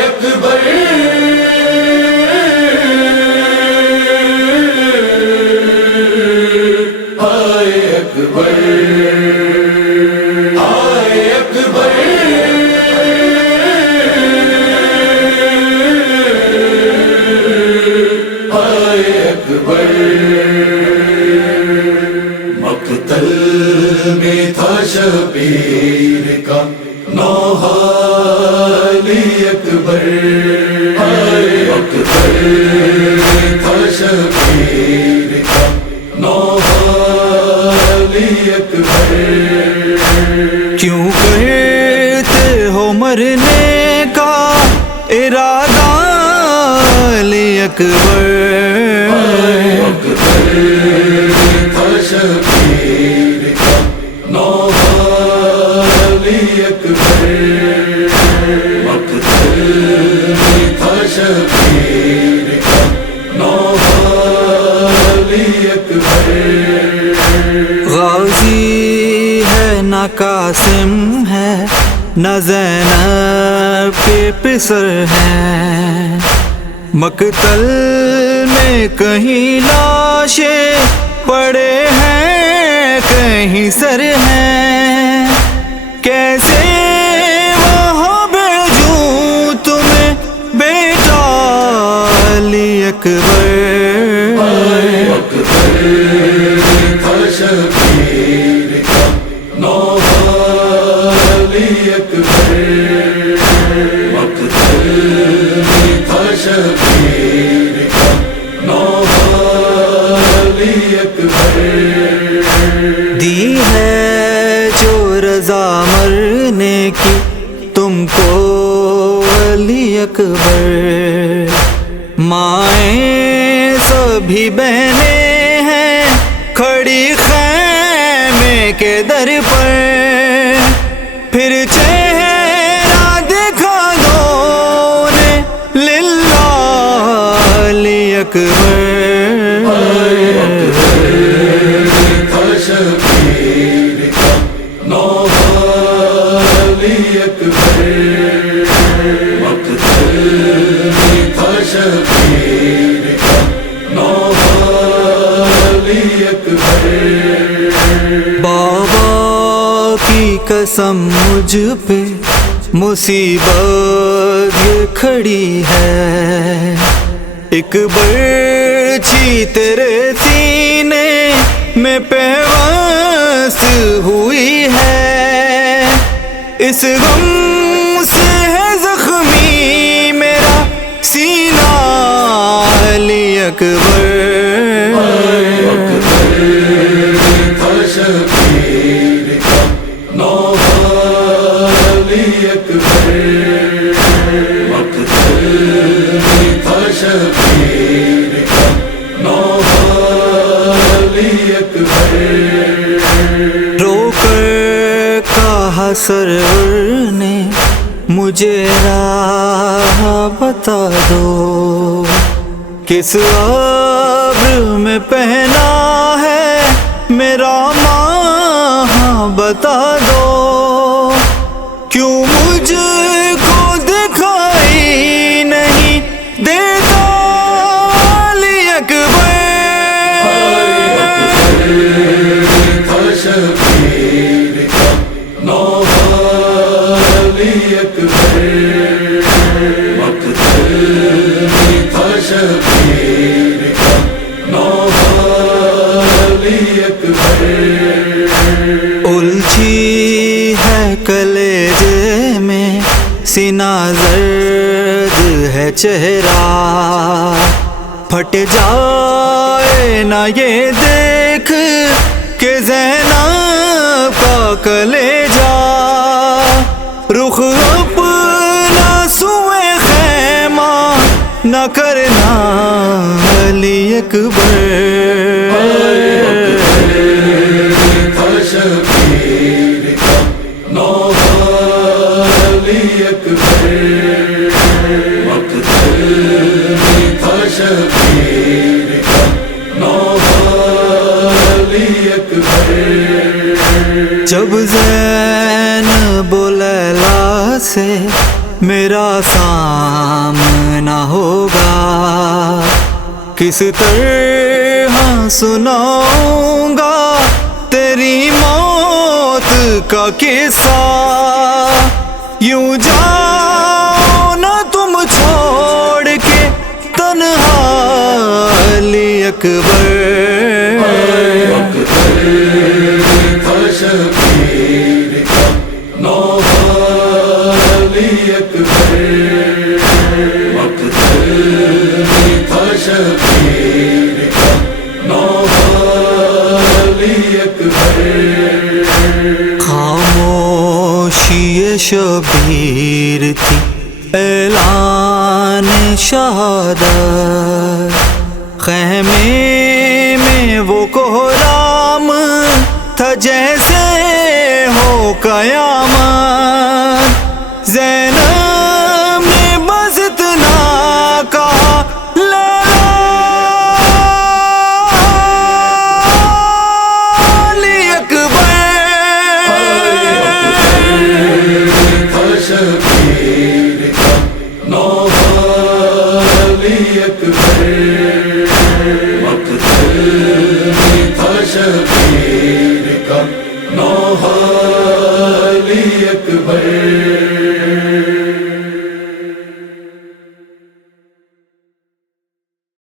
اکبر آئے اکبر آئے اکبر آئے اکبر مقتل میں تھا شبیر کا نوحہ علی اکبر مقتل میں تھا شبیر کا نوحہ علی اکبر کیوں کرتے ہو مرنے کا ارادہ علی اکبر مقتل میں تھا شبیر کا نوحہ علی اکبر مقتل میں تھا شبیر کا نوحہ علی اکبر غازی ہے نہ قاسم ہے نہ زینب کے پسر ہیں مقتل میں کہیں لاشیں پڑے ہیں کہیں سر ہیں کیسے وہاں بھیجوں تمہیں بیٹا علی اکبر مقتل میں تھا شبیر کا نوحہ علی اکبر مقتل میں تھا شبیر کا نوحہ علی اکبر دی ہے جو رضا مرنے کی تم کو علی اکبر مائیں سبھی بہنیں ہیں کھڑی خیمے کے در پر پھر چہرہ دکھا دو نے للہ علی اکبر تھا شبیر کا نوحہ علی اکبر مقتل میں تھا شبیر کا نوحہ علی اکبر بابا کی قسم مجھ پہ مصیبت یہ کھڑی ہے ایک برچھی تیرے سینے میں پیوست ہوئی ہے اس غم سے ہے زخمی میرا سینہ علی اکبر تھا شبیر کا نوحہ علی اکبر مقتل میں تھا شبیر کا نوحہ علی اکبر رو کر کہا سرور نے مجھے راہ بتا دو کس ابر میں پہنا ہے میرا ماہ بتا دو کیوں مجھ کو دکھائی نہیں دیتا علی اکبر تھا شبیر کا نوحہ علی اکبر مقتل میں تھا شبیر کا نوحہ علی اکبر الجھی ہے کلیجے میں سینہ زرد ہے چہرہ پھٹ جائے نہ یہ دیکھ کہ زینب کا کلیجہ رخ اپنا سوئے خیمہ نہ کرنا علی اکبر تھا شبیر کا نوحہ علی اکبر مقتل میں تھا شبیر کا نوحہ علی اکبر جب زینب و لیلا سے میرا سامنا ہوگا، کس طرح سناؤں گا تیری موت کا قصہ، یوں جاؤ نہ تم چھوڑ کے تنہا علی اکبر، تھا شبیر کا نوحہ علی اکبر، تھا شبیر کا نوحہ علی اکبر، خاموشی شبیر تھی اعلان شہادت، خیمے میں وہ کوہرام تھا جیسے ہو قیامت، زینب نے بس اتنا کہا علی اکبر، تھا شبیر کا نوحہ علی اکبر، تھا شبیر